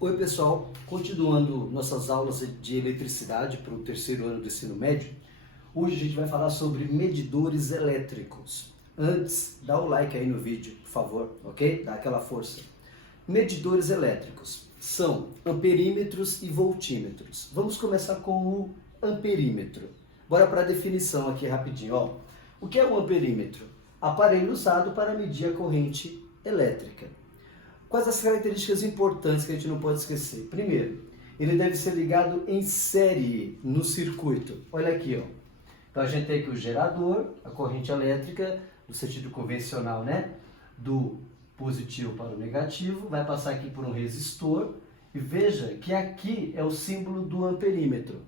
Oi pessoal, continuando nossas aulas de eletricidade para o terceiro ano do ensino médio, hoje a gente vai falar sobre medidores elétricos. Antes, dá o like aí no vídeo, por favor, ok? Dá aquela força. Medidores elétricos são amperímetros e voltímetros. Vamos começar com o amperímetro. Bora para a definição aqui rapidinho. Ó. O que é um amperímetro? Aparelho usado para medir a corrente elétrica. Quais as características importantes que a gente não pode esquecer? Primeiro, ele deve ser ligado em série no circuito. Olha aqui, ó. Então a gente tem aqui o gerador, a corrente elétrica, no sentido convencional, né? Do positivo para o negativo, vai passar aqui por um resistor. E veja que aqui é o símbolo do amperímetro.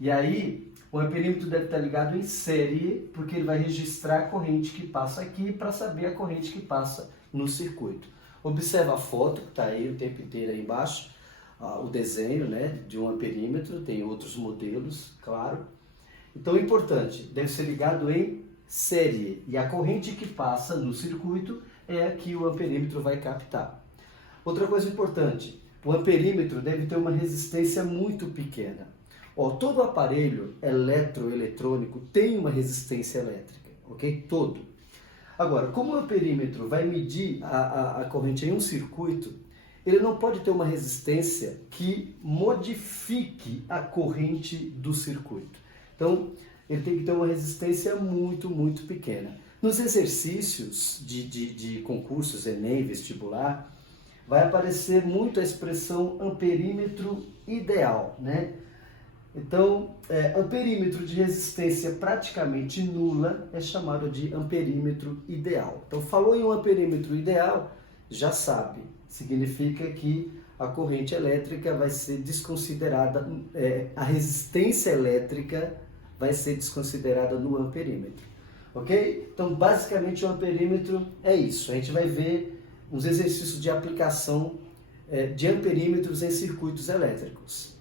E aí, o amperímetro deve estar ligado em série, porque ele vai registrar a corrente que passa aqui para saber a corrente que passa no circuito. Observa a foto que está aí o tempo inteiro aí embaixo, o desenho, né, de um amperímetro, tem outros modelos, claro. Então, importante, deve ser ligado em série e a corrente que passa no circuito é a que o amperímetro vai captar. Outra coisa importante, o amperímetro deve ter uma resistência muito pequena. Ó, todo aparelho eletroeletrônico tem uma resistência elétrica, ok? Todo. Agora, como o amperímetro vai medir a corrente em um circuito, ele não pode ter uma resistência que modifique a corrente do circuito. Então, ele tem que ter uma resistência muito pequena. Nos exercícios de concursos, Enem, vestibular, vai aparecer muito a expressão amperímetro ideal, né? Então, amperímetro de resistência praticamente nula é chamado de amperímetro ideal. Então, falou em um amperímetro ideal, já sabe, significa que a corrente elétrica vai ser desconsiderada, a resistência elétrica vai ser desconsiderada no amperímetro. Ok? Então, basicamente, o amperímetro é isso. A gente vai ver uns exercícios de aplicação de amperímetros em circuitos elétricos.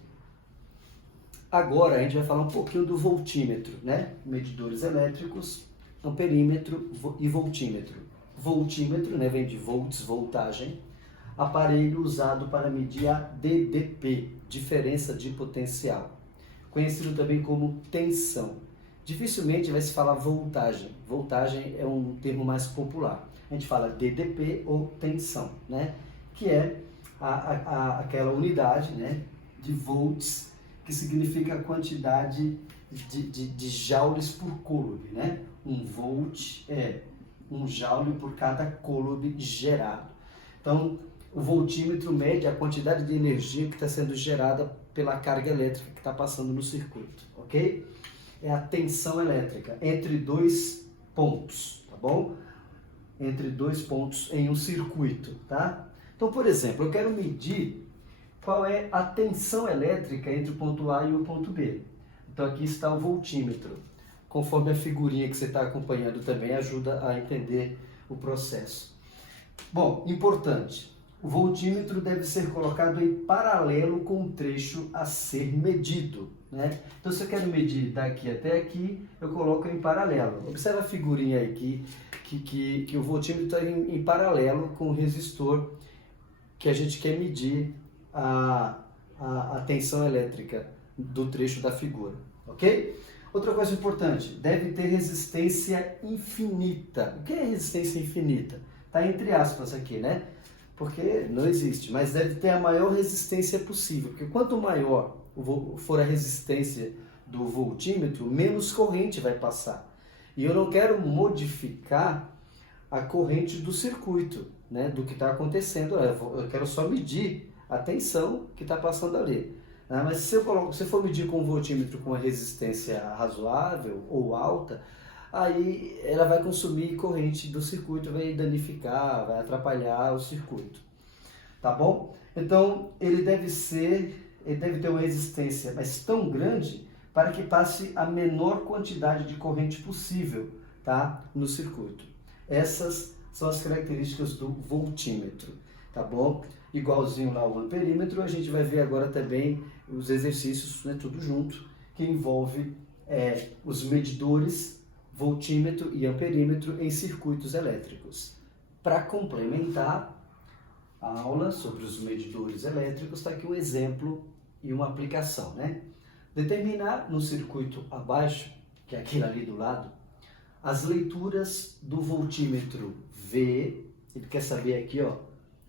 Agora a gente vai falar um pouquinho do voltímetro, né? Medidores elétricos, amperímetro e voltímetro. Voltímetro, né, vem de volts, voltagem, aparelho usado para medir a DDP, diferença de potencial, conhecido também como tensão. Dificilmente vai se falar voltagem. Voltagem é um termo mais popular. A gente fala DDP ou tensão, né? Que é aquela unidade, né, de volts, que significa a quantidade de joules por coulomb, né? Um volt é um joule por cada coulomb gerado. Então, o voltímetro mede a quantidade de energia que está sendo gerada pela carga elétrica que está passando no circuito, ok? É a tensão elétrica entre dois pontos, tá bom? Entre dois pontos em um circuito, tá? Então, por exemplo, eu quero medir qual é a tensão elétrica entre o ponto A e o ponto B. Então aqui está o voltímetro. Conforme a figurinha que você está acompanhando também ajuda a entender o processo. Bom, importante, o voltímetro deve ser colocado em paralelo com o trecho a ser medido, né? Então se eu quero medir daqui até aqui, eu coloco em paralelo. Observa a figurinha aí que o voltímetro está em paralelo com o resistor que a gente quer medir a tensão elétrica do trecho da figura, ok? Outra coisa importante, deve ter resistência infinita. O que é resistência infinita? Está entre aspas aqui, né? Porque não existe, mas deve ter a maior resistência possível, porque quanto maior for a resistência do voltímetro, menos corrente vai passar. E eu não quero modificar a corrente do circuito, né? Do que está acontecendo, eu quero só medir a tensão que está passando ali. Mas se eu for medir com um voltímetro com uma resistência razoável ou alta, aí ela vai consumir corrente do circuito, vai danificar, vai atrapalhar o circuito. Tá bom? Então, ele deve ter uma resistência, mas tão grande, para que passe a menor quantidade de corrente possível, tá? No circuito. Essas são as características do voltímetro, tá bom? Igualzinho lá o amperímetro, a gente vai ver agora também os exercícios, né, tudo junto, que envolve os medidores, voltímetro e amperímetro em circuitos elétricos. Para complementar, aula sobre os medidores elétricos, está aqui um exemplo e uma aplicação, né? Determinar no circuito abaixo, que é aquele ali do lado, as leituras do voltímetro V. Ele quer saber aqui, ó,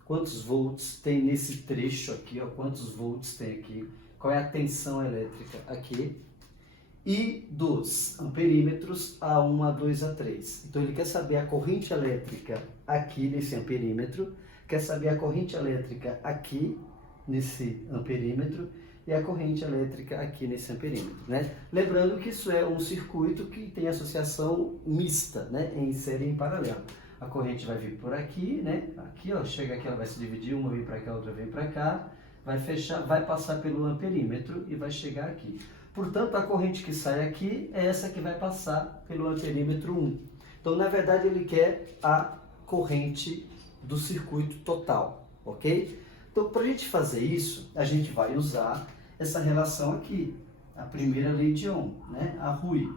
quantos volts tem nesse trecho aqui, ó, quantos volts tem aqui, qual é a tensão elétrica aqui, e dos amperímetros A1, A2, A3. Então ele quer saber a corrente elétrica aqui nesse amperímetro, quer saber a corrente elétrica aqui nesse amperímetro e a corrente elétrica aqui nesse amperímetro, né? Lembrando que isso é um circuito que tem associação mista, né? Em série e em paralelo. A corrente vai vir por aqui, né? Aqui, ó, chega aqui, ela vai se dividir, uma vem para cá, outra vem para cá, vai fechar, vai passar pelo amperímetro e vai chegar aqui. Portanto, a corrente que sai aqui é essa que vai passar pelo amperímetro 1. Então, na verdade, ele quer a corrente do circuito total, ok? Então, para a gente fazer isso, a gente vai usar essa relação aqui, a primeira lei de Ohm, né? A RUI.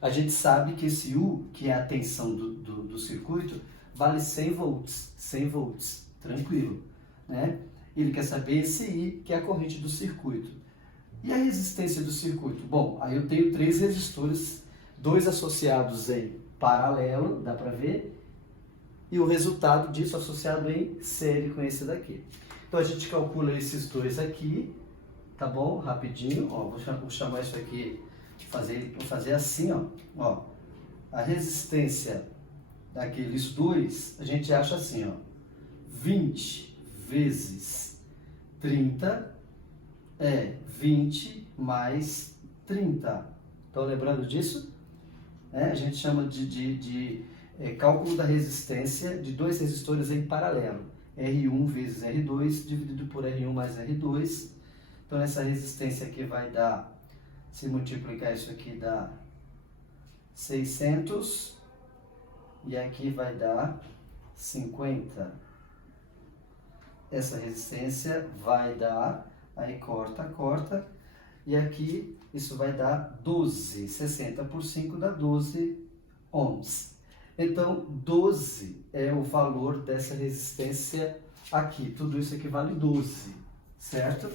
A gente sabe que esse U, que é a tensão do circuito, vale 100 volts, 100 volts, tranquilo, né? Ele quer saber esse I, que é a corrente do circuito. E a resistência do circuito? Bom, aí eu tenho 3 resistores, 2 associados em paralelo, dá para ver, e o resultado disso associado em série com esse daqui. Então a gente calcula esses dois aqui, tá bom? Rapidinho, ó, vou chamar isso aqui, vou fazer assim, ó. A resistência daqueles dois, a gente acha assim, ó, 20 vezes 30 é 20 mais 30. Estão lembrando disso? A gente chama de cálculo da resistência de 2 resistores em paralelo. R1 vezes R2 dividido por R1 mais R2. Então essa resistência aqui vai dar, se multiplicar isso aqui dá 600 e aqui vai dar 50. Essa resistência vai dar, aí corta, e aqui isso vai dar 12, 60 por 5 dá 12 ohms. Então, 12 é o valor dessa resistência aqui. Tudo isso aqui vale 12, certo?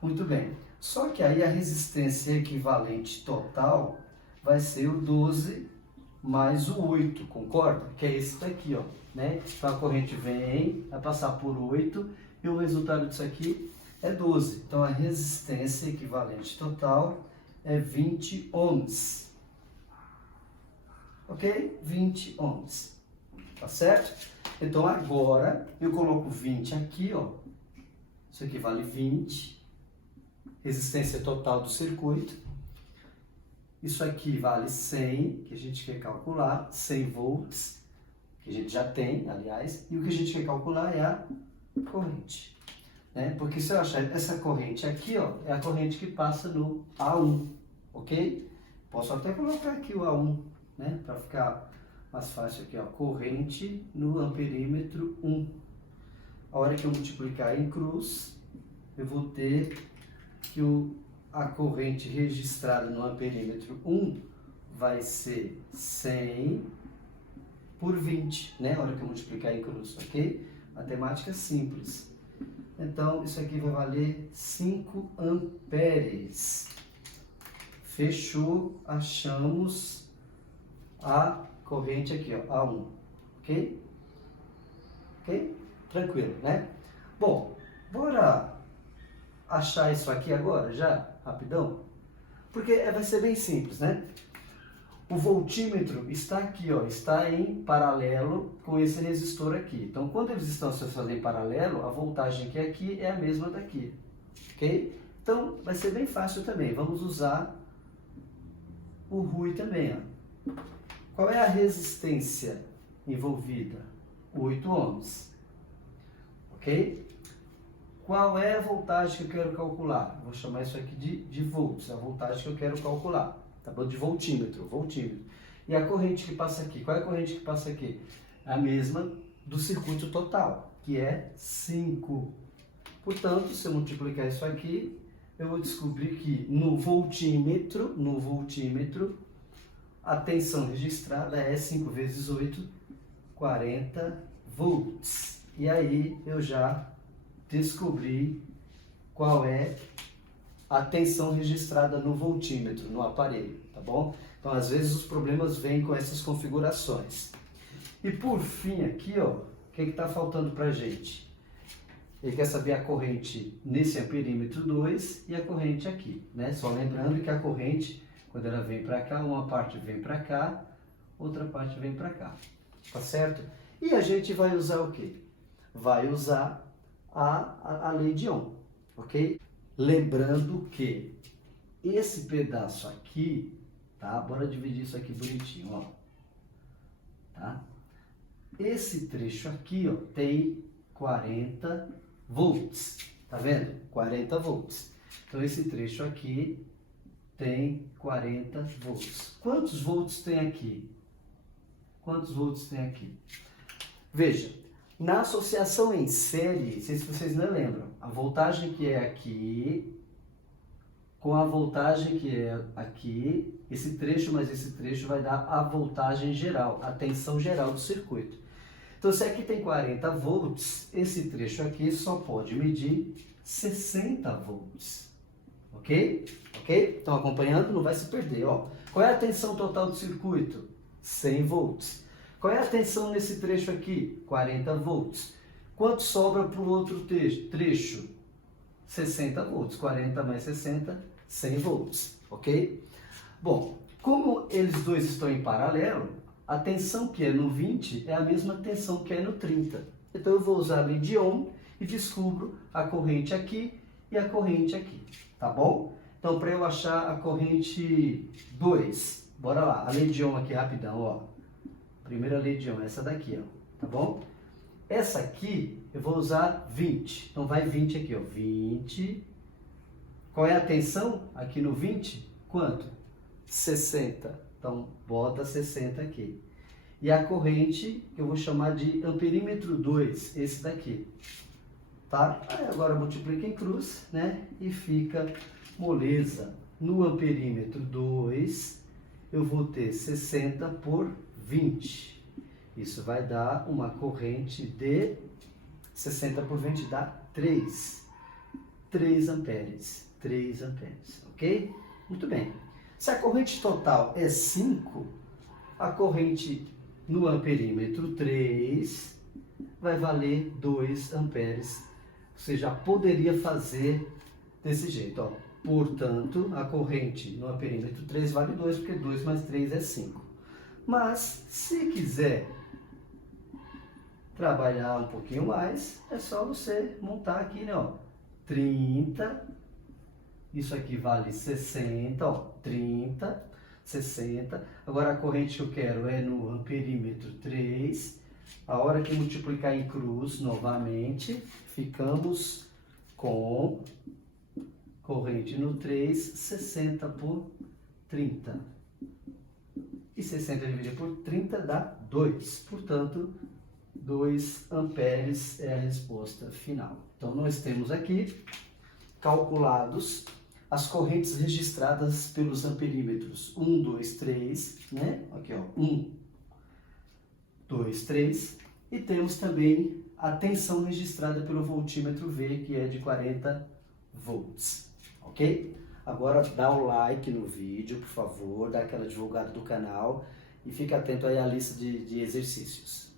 Muito bem. Só que aí a resistência equivalente total vai ser o 12 mais o 8, concorda? Que é esse daqui, ó, né? Então a corrente vem, vai passar por 8 e o resultado disso aqui é 12. Então a resistência equivalente total é 20 ohms. Ok? 20 ohms. Tá certo? Então agora eu coloco 20 aqui, ó. Isso aqui vale 20. Resistência total do circuito. Isso aqui vale 100, que a gente quer calcular, 100 volts, que a gente já tem, aliás. E o que a gente quer calcular é a corrente. Né? Porque se eu achar essa corrente aqui, ó, é a corrente que passa no A1, ok? Posso até colocar aqui o A1, né? Para ficar mais fácil aqui, ó, corrente no amperímetro 1. A hora que eu multiplicar em cruz, eu vou ter que a corrente registrada no amperímetro 1 vai ser 100 por 20, né? A hora que eu multiplicar em cruz, ok? Matemática simples. Então, isso aqui vai valer 5 amperes. Fechou, achamos a corrente aqui, ó, A1, ok? Ok? Tranquilo, né? Bom, bora achar isso aqui agora, já, rapidão? Porque vai ser bem simples, né? O voltímetro está aqui, ó, está em paralelo com esse resistor aqui. Então, quando eles estão associados em paralelo, a voltagem que é aqui é a mesma daqui, ok? Então, vai ser bem fácil também. Vamos usar o RUI também, ó. Qual é a resistência envolvida? 8 ohms, ok? Qual é a voltagem que eu quero calcular? Vou chamar isso aqui de volts, a voltagem que eu quero calcular. Tá bom? De voltímetro. E a corrente que passa aqui? Qual é a corrente que passa aqui? A mesma do circuito total, que é 5. Portanto, se eu multiplicar isso aqui, eu vou descobrir que no voltímetro, a tensão registrada é 5 vezes 8, 40 volts. e aí eu já descobri qual é a tensão registrada no voltímetro, no aparelho, tá bom? Então, às vezes, os problemas vêm com essas configurações. E por fim, aqui, ó, o que está faltando para a gente? Ele quer saber a corrente nesse amperímetro 2 e a corrente aqui, né? Só lembrando que a corrente, quando ela vem para cá, uma parte vem para cá, outra parte vem para cá, tá certo? E a gente vai usar o quê? Vai usar a lei de Ohm, ok? Lembrando que esse pedaço aqui, tá? Bora dividir isso aqui bonitinho, ó. Tá? Esse trecho aqui, ó, tem 40 volts, tá vendo? 40 volts. Então, esse trecho aqui tem 40 volts. Quantos volts tem aqui? Quantos volts tem aqui? Veja, na associação em série, não sei se vocês não lembram, a voltagem que é aqui com a voltagem que é aqui, esse trecho mais esse trecho vai dar a voltagem geral, a tensão geral do circuito. Então, se aqui tem 40 volts, esse trecho aqui só pode medir 60 volts. Ok? Ok? Estão acompanhando? Não vai se perder. Ó. Qual é a tensão total do circuito? 100 volts. Qual é a tensão nesse trecho aqui? 40 volts. Quanto sobra para o outro trecho? 60 volts. 40 mais 60, 100 volts. Ok? Bom, como eles dois estão em paralelo, a tensão que é no 20 é a mesma tensão que é no 30. Então eu vou usar a lei de Ohm e descubro a corrente aqui e a corrente aqui. Tá bom? Então, para eu achar a corrente 2, bora lá. A lei de Ohm aqui rapidão, ó. Primeira lei de Ohm, essa daqui, ó. Tá bom? Essa aqui eu vou usar 20. Então vai 20 aqui, ó. 20. Qual é a tensão aqui no 20? Quanto? 60. Então bota 60 aqui. E a corrente que eu vou chamar de amperímetro 2, esse daqui. Tá? Aí agora multiplica em cruz, né? E fica moleza. No amperímetro 2, eu vou ter 60 por 20. Isso vai dar uma corrente de 60 por 20 dá 3. 3 amperes. 3 amperes, ok? Muito bem. Se a corrente total é 5, a corrente no amperímetro 3 vai valer 2 amperes. Você já poderia fazer desse jeito, ó. Portanto, a corrente no amperímetro 3 vale 2, porque 2 mais 3 é 5. Mas, se quiser trabalhar um pouquinho mais, é só você montar aqui, né, ó. 30, isso aqui vale 60, ó. 30, 60. Agora, a corrente que eu quero é no amperímetro 3. A hora que multiplicar em cruz, novamente, ficamos com corrente no 3, 60 por 30. E 60 dividido por 30 dá 2. Portanto, 2 amperes é a resposta final. Então, nós temos aqui calculados as correntes registradas pelos amperímetros 1, 2, 3, né? Aqui, ó, 1, 2, 3. E temos também a tensão registrada pelo voltímetro V, que é de 40 volts, ok? Agora dá o like no vídeo, por favor, dá aquela divulgada do canal e fica atento aí à lista de exercícios.